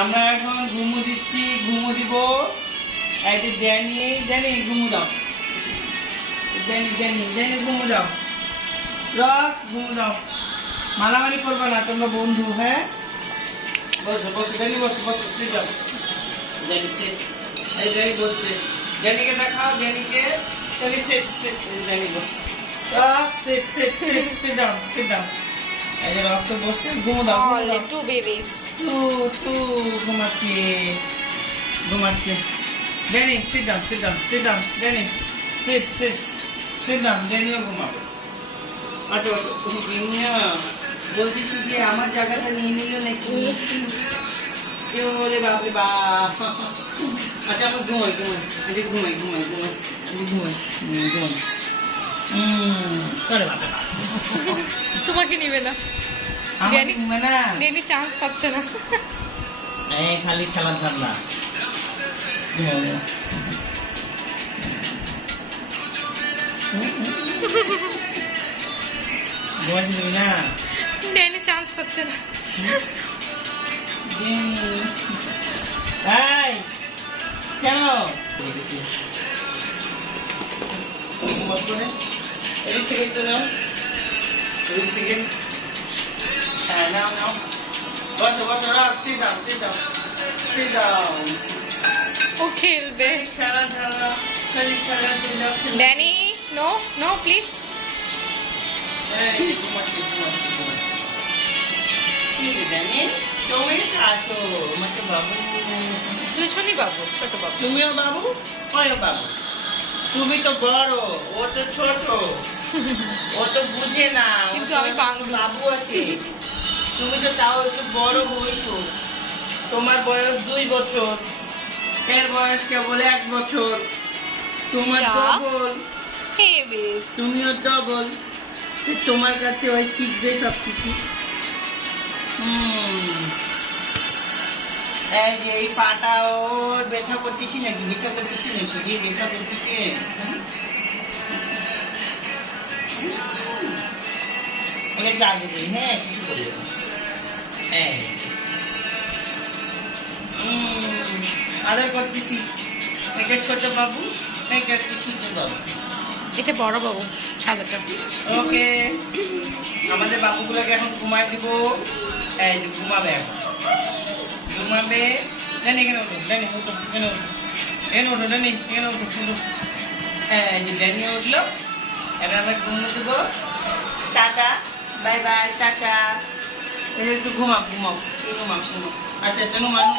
আমরা এখন ঘুমু দিচ্ছি, ঘুমু দিব। এই যে ড্যানি, ড্যানি ঘুমু দাও, ড্যানি ড্যানি ড্যানি ঘুমু দাও, রক্স ঘুমু দাও। মারামারি করবে না, তোমরা বন্ধু। হ্যাঁ, বসো বসো ড্যানি, বসো বসো, ঠিক আছে। ড্যানি সেট, এই ড্যানি বসছে। ড্যানিকে দেখাও, ড্যানিকে। ড্যানি সেট সেট, ড্যানি বসছে। Rocks sit sit sit, sit down sit down. এই যে রক্স বসছে, ঘুমু দাও, ঘুমু Only দাও। two babies. টু ঘুমাচ্ছে, ঘুমাচ্ছে। Danny sit down sit down sit down, Danny sit sit sit down. ড্যানিও ঘুমাবে। আচ্ছা তুমি জিনিয়া বলছিস যে আমার জায়গাটা নিয়ে নিল নাকি? কেউ বলে বাপরে বা। আচ্ছা আমি ঘুমাই ঘুমাই, আচ্ছা ঘুমাই ঘুমাই ঘুমাই, আমি ঘুমাই ঘুমাই। করে বাপরে বা। তোমাকে নিবে না। আমার ড্যানি ঘুমে না। ড্যানি চান্স পাচ্ছে না। এই খালি খেলার ধান্দা। ঘুমাচ্ছিস না? ড্যানি চান্স পাচ্ছে না। এই কেন এদিক থেকে একটু নাও, এদিক থেকে। হ্যাঁ নাও নাও, বসো বসো, রাখ, sit down sit down sit down. ও খেলবে। খেলা খেলা, খালি খেলা খেলা খেলা। Danny no no please. এই ঘুমাচ্ছি ঘুমাচ্ছি ঘুমাচ্ছি। কি রে ড্যানি, তুমি আসো, আমার তো বাবু। দুজনই বাবু, ছোট বাবু। তুমিও বাবু, ওইও বাবু। তুমি তো বড়, ও তো ছোট, ও তো বুঝে না। ও কিন্তু তো আমি বাংলা। বাবু আছে। তুমি তো তাও একটু বড় হয়েছো। তোমার বয়স 2 বছর, এর বয়স কেবল 1 বছর। তোমার Yes. ডবল, হে বেবস। তুমিও ডবল। তোমার কাছে ওই শিখবে সবকিছু। এই যে এই পাটা ওর বেছা করছিস নাকি? বেছা করছিস নাকি? যে বেছা করছিস ওকে আগে দিই। হ্যাঁ শিশু করে দেবো। এই আদর করতেছি। এটা ছোট বাবু, এটা ছোট বাবু। এটা বড় বাবু, সাদাটা। ওকে, আমাদের বাবুগুলোকে এখন ঘুমাই দিব। এই যে ঘুমাবে এখন, ঘুমাবে। ড্যানি এখানে ওঠো, ড্যানি ওঠো, এখানে ওঠো, এখানে ওঠো, ড্যানি এখানে ওঠো, ওঠো। হ্যাঁ এই যে ড্যানি উঠলো, এখন আমরা ঘুমো দিব। Tata, bye bye, tata. একটু ঘুমাও ঘুমাও, ঘুমাও ঘুমাও। আচ্ছা চলো মানুষ।